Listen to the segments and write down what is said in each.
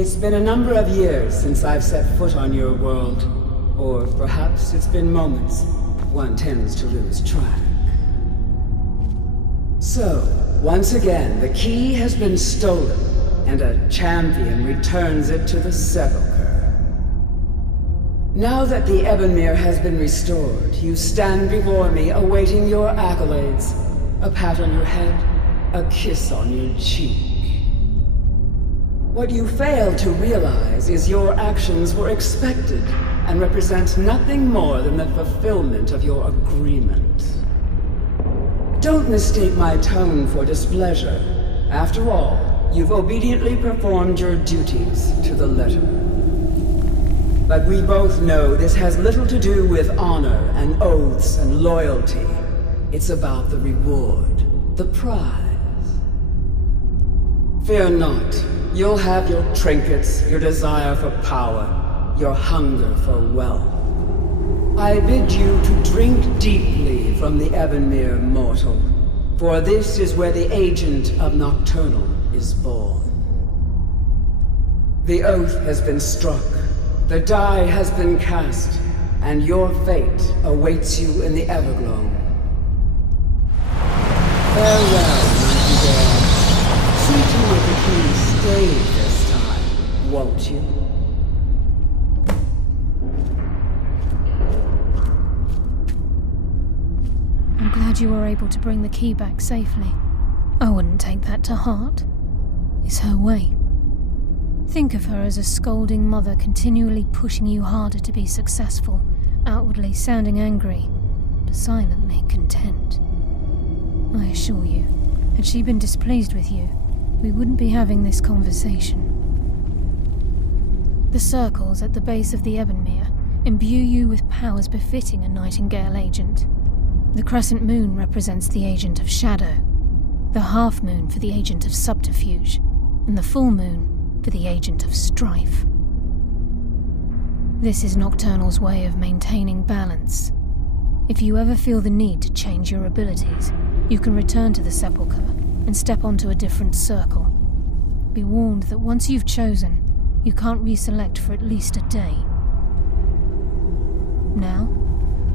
It's been a number of years since I've set foot on your world. Or perhaps it's been moments. One tends to lose track. So, once again, the key has been stolen, and a champion returns it to the Sepulchre. Now that the Ebonmere has been restored, you stand before me awaiting your accolades. A pat on your head, a kiss on your cheek. What you fail to realize is your actions were expected and represent nothing more than the fulfillment of your agreement. Don't mistake my tone for displeasure. After all, you've obediently performed your duties to the letter. But we both know this has little to do with honor and oaths and loyalty. It's about the reward, the prize. Fear not. You'll have your trinkets, your desire for power, your hunger for wealth. I bid you to drink deeply from the Ebonmere mortal, for this is where the agent of Nocturnal is born. The oath has been struck, the die has been cast, and your fate awaits you in the Everglow. Farewell, Nightingale. See to it the key stays this time, won't you? I'm glad you were able to bring the key back safely. I wouldn't take that to heart. It's her way. Think of her as a scolding mother continually pushing you harder to be successful, outwardly sounding angry, but silently content. I assure you, had she been displeased with you, we wouldn't be having this conversation. The circles at the base of the Ebonmere imbue you with powers befitting a Nightingale agent. The crescent moon represents the agent of shadow, the half moon for the agent of subterfuge, and the full moon for the agent of strife. This is Nocturnal's way of maintaining balance. If you ever feel the need to change your abilities, you can return to the Sepulchre and step onto a different circle. Be warned that once you've chosen, you can't reselect for at least a day. Now,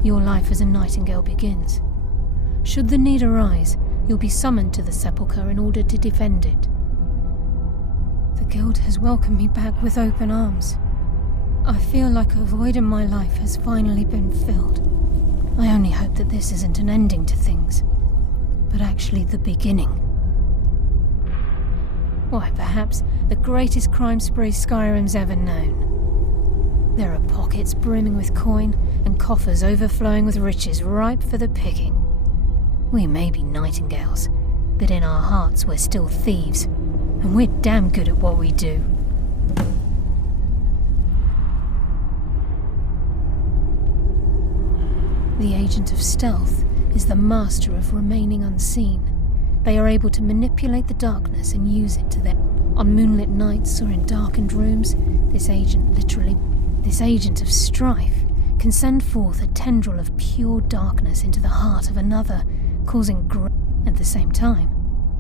your life as a Nightingale begins. Should the need arise, you'll be summoned to the Sepulchre in order to defend it. The Guild has welcomed me back with open arms. I feel like a void in my life has finally been filled. I only hope that this isn't an ending to things, but actually the beginning. Why, perhaps the greatest crime spree Skyrim's ever known. There are pockets brimming with coin and coffers overflowing with riches ripe for the picking. We may be Nightingales, but in our hearts we're still thieves, and we're damn good at what we do. The Agent of Stealth is the master of remaining unseen. They are able to manipulate the darkness and use it to their... On moonlit nights or in darkened rooms, this agent of strife can send forth a tendril of pure darkness into the heart of another, causing at the same time.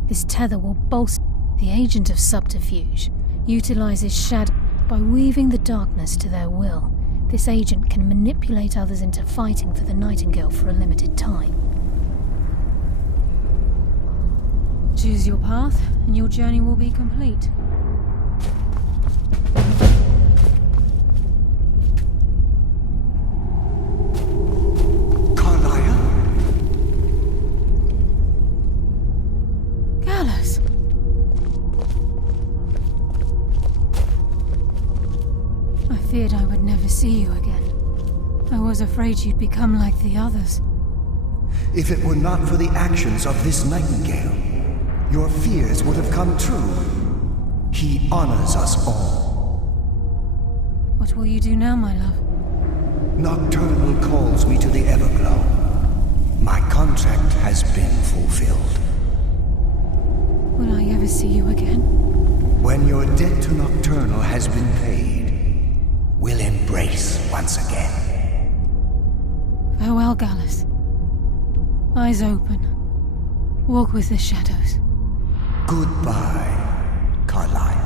This tether will bolster... The agent of subterfuge utilizes shadow. By weaving the darkness to their will, this agent can manipulate others into fighting for the Nightingale for a limited time. Choose your path, and your journey will be complete. Karliah? Gallus! I feared I would never see you again. I was afraid you'd become like the others. If it were not for the actions of this Nightingale, your fears would have come true. He honors us all. What will you do now, my love? Nocturnal calls me to the Everglow. My contract has been fulfilled. Will I ever see you again? When your debt to Nocturnal has been paid, we'll embrace once again. Farewell, Gallus. Eyes open. Walk with the shadows. Goodbye, Karliah.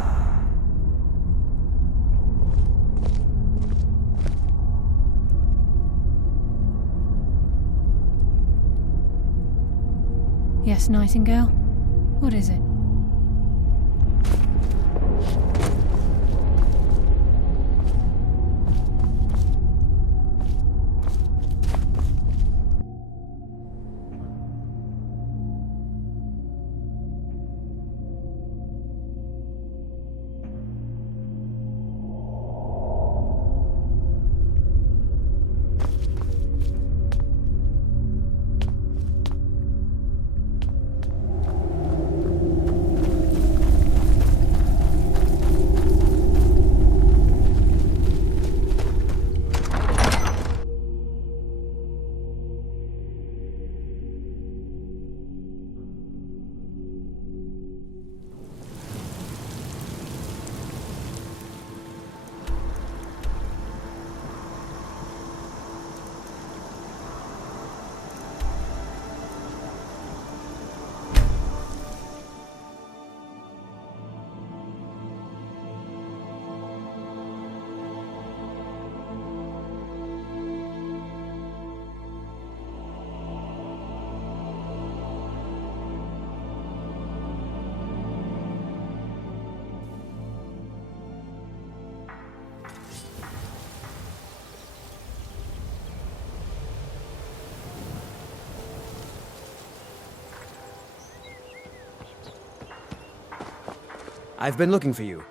Yes, Nightingale? What is it? I've been looking for you.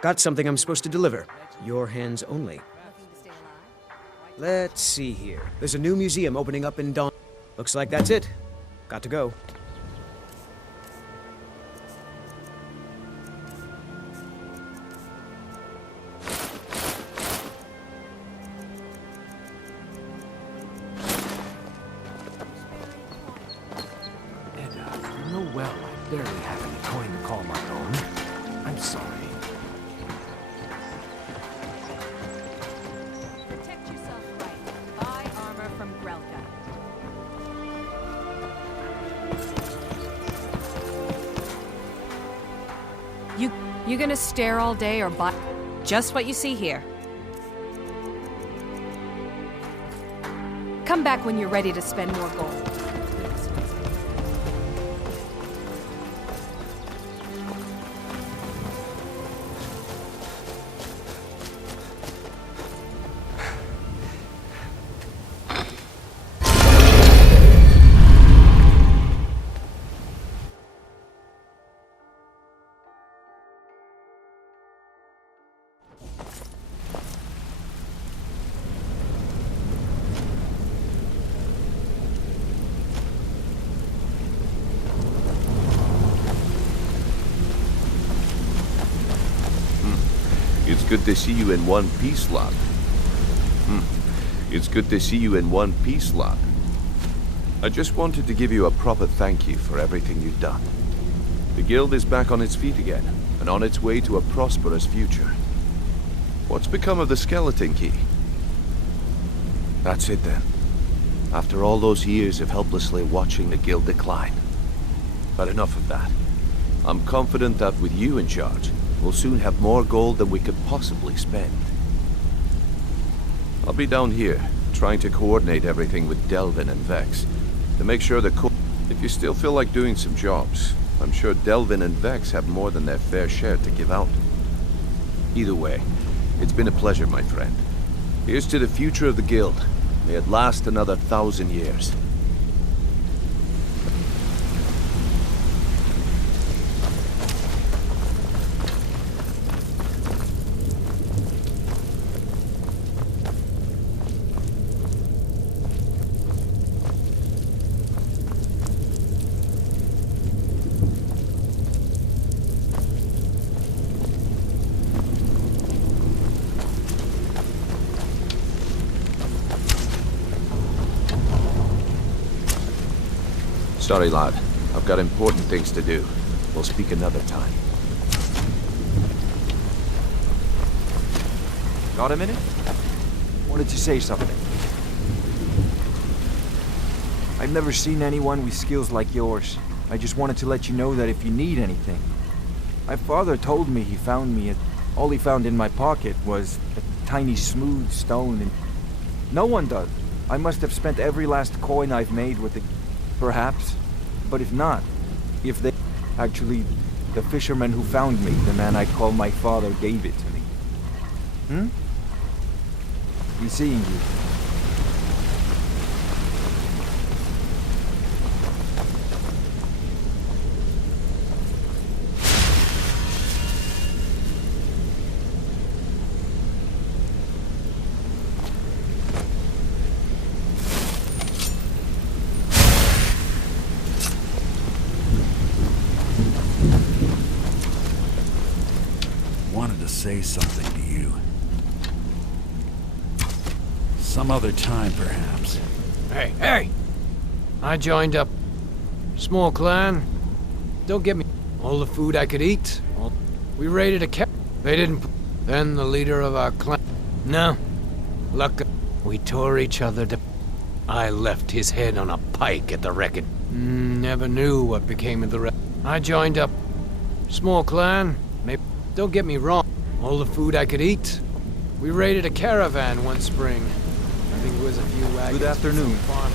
Got something I'm supposed to deliver. Your hands only. Let's see here. There's a new museum opening up in Dawn. Looks like that's it. Got to go. Edda, you know well I barely have any coin to call my own. I'm sorry. Protect yourself right. Buy armor from Grelka. You gonna stare all day or buy just what you see here? Come back when you're ready to spend more gold. It's good to see you in one piece, lad. It's good to see you in one piece, lad. I just wanted to give you a proper thank you for everything you've done. The guild is back on its feet again, and on its way to a prosperous future. What's become of the skeleton key? That's it then. After all those years of helplessly watching the guild decline. But enough of that. I'm confident that with you in charge, we'll soon have more gold than we could possibly spend. I'll be down here, trying to coordinate everything with Delvin and Vex, to make sure if you still feel like doing some jobs, I'm sure Delvin and Vex have more than their fair share to give out. Either way, it's been a pleasure, my friend. Here's to the future of the guild. May it last another 1,000 years. Sorry, lad. I've got important things to do. We'll speak another time. Got a minute? Wanted to say something. I've never seen anyone with skills like yours. I just wanted to let you know that if you need anything. My father told me he found me, and all he found in my pocket was a tiny smooth stone, and no one does. I must have spent every last coin I've made with it. Perhaps. But if not, if they... Actually, the fisherman who found me, the man I call my father, gave it to me. He's seeing you. Wanted to say something to you. Some other time, perhaps. Hey! I joined up. Small clan. Don't get me... All the food I could eat. We raided a camp. They didn't... Then the leader of our clan... No. Luck... We tore each other to... I left his head on a pike at the wreckage. Never knew what became of the rest. I joined up. Small clan. Maybe... Don't get me wrong. All the food I could eat. We raided a caravan one spring. I think it was a few wagons. Good afternoon. Farmer.